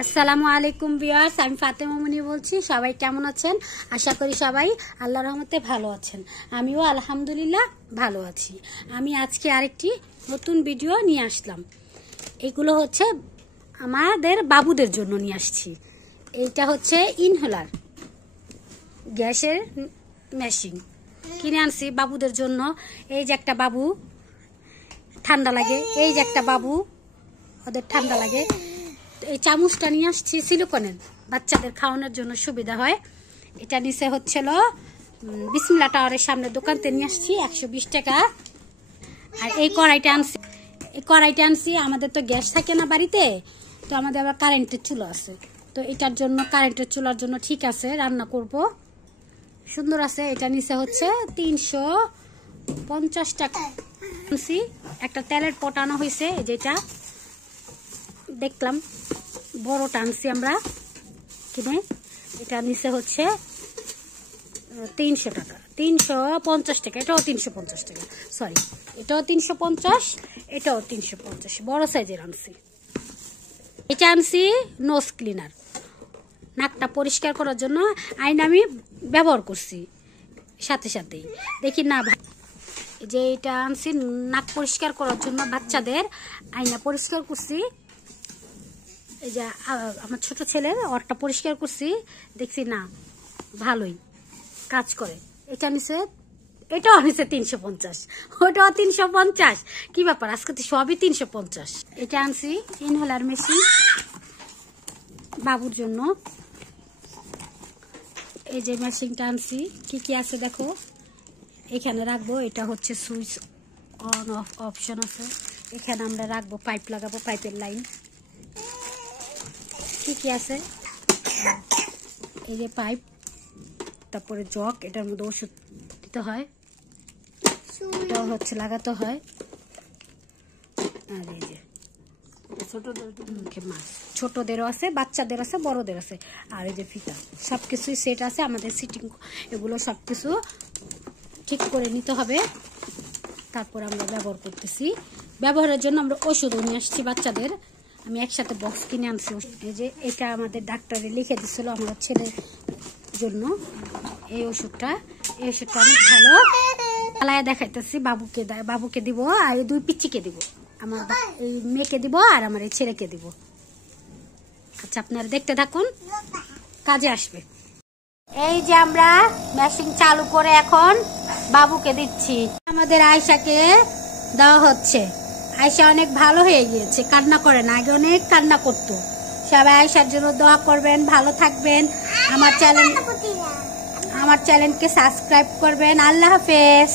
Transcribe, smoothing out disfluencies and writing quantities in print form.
আসসালামু আলাইকুম ভিউয়ার্স, আমি ফাতেমা মনি বলছি। সবাই কেমন আছেন? আশা করি সবাই আল্লাহর রহমতে ভালো আছেন। আমিও আলহামদুলিল্লাহ ভালো আছি। আমি আজকে আরেকটি নতুন ভিডিও নিয়ে আসলাম। এগুলো হচ্ছে আমাদের বাবুদের জন্য নিয়ে আসছি। এইটা হচ্ছে ইনহেলার গ্যাসের মেশিন কিনে আনছি বাবুদের জন্য। এই যে একটা বাবু ঠান্ডা লাগে, এই যে একটা বাবু ওদের ঠান্ডা লাগে। এই চামচটা নিয়ে আসছি সিলিকনের, বাচ্চাদের খাওয়ানোর জন্য সুবিধা হয়। এটা নিচে হচ্ছিল বিসমিল্লাহ টাওয়ারের সামনে দোকানতে নিয়ে আসছি 120 টাকা। আর এই কড়াইটা আনছি আমাদের তো গ্যাস থাকে না বাড়িতে, তো আমাদের আবার কারেন্টের চুলা আছে, তো এটার জন্য কারেন্টের চুলার জন্য ঠিক আছে, রান্না করব সুন্দর আছে। এটা নিচে হচ্ছে 350 টাকা আনছি। একটা তেলের পট আনা হয়েছে, যেটা দেখলাম বড়টা আনছি আমরা কিনে। এটা নিচে হচ্ছে 300 টাকা, 350 টাকা। এটাও 350 টাকা, সরি এটাও 350, এটাও 350, বড় সাইজের আনছি। এটা আনছি নোজ ক্লিনার, নাকটা পরিষ্কার করার জন্য। আইন আমি ব্যবহার করছি সাথে সাথেই, দেখি না যে এটা আনছি নাক পরিষ্কার করার জন্য বাচ্চাদের। আইনা পরিষ্কার করছি, এই যে আমার ছোট ছেলের ওরটা পরিষ্কার করছি, দেখছি না ভালোই কাজ করে। এটা নিচে, এটাও নিচে 350, ওটাও 350। কি ব্যাপার, আজকে তো সবই 350। এটা আনছি ইনহেলার মেশিন বাবুর জন্য। এই যে মেশিনটা আনছি, কি কি আছে দেখো, এখানে রাখবো। এটা হচ্ছে সুইচ অন অফ অপশন আছে, এখানে আমরা রাখবো, পাইপ লাগাবো, পাইপের লাইন। কি কি আছে, এই যে পাইপ, তারপরে জগ, এটার মধ্যে ওষুধ দিতে হয়, এটাও হচ্ছে লাগাতে হয়। আর এই যে ছোটদেরও আছে, বাচ্চাদের আছে, বড়দের আছে। আর এই যে ফিতা, সবকিছুই সেট আছে আমাদের। সিটিং এগুলো সবকিছু ঠিক করে নিতে হবে, তারপর আমরা ব্যবহার করতেছি। ব্যবহারের জন্য আমরা ওষুধও নিয়ে আসছি বাচ্চাদের। আমি একসাথে বক্স কিনে আনছি। এই যে এটা আমাদের ডাক্তারে লিখে দিচ্ছিল আমার ছেলের জন্য। এই ওষুধটা অনেক ভালো। পালায় দেখাইতেছি, বাবুকে দিব, আর এই দুই পিচ্চিকে দিব, আমার এই মেয়েকে দিব, আর আমার এই ছেলেকে দিব। আচ্ছা, আপনারা দেখতে থাকুন, কাজে আসবে। এই যে আমরা মেশিন চালু করে এখন বাবুকে দিচ্ছি। আমাদের আয়শাকে দেওয়া হচ্ছে। আয়শা অনেক ভালো হয়ে গিয়েছে, কান্না করে না, আগে অনেক কান্না করতো। সবাই আয়শার জন্য দোয়া করবেন, ভালো থাকবেন। আমার চ্যানেলকে সাবস্ক্রাইব করবেন। আল্লাহ হাফেজ।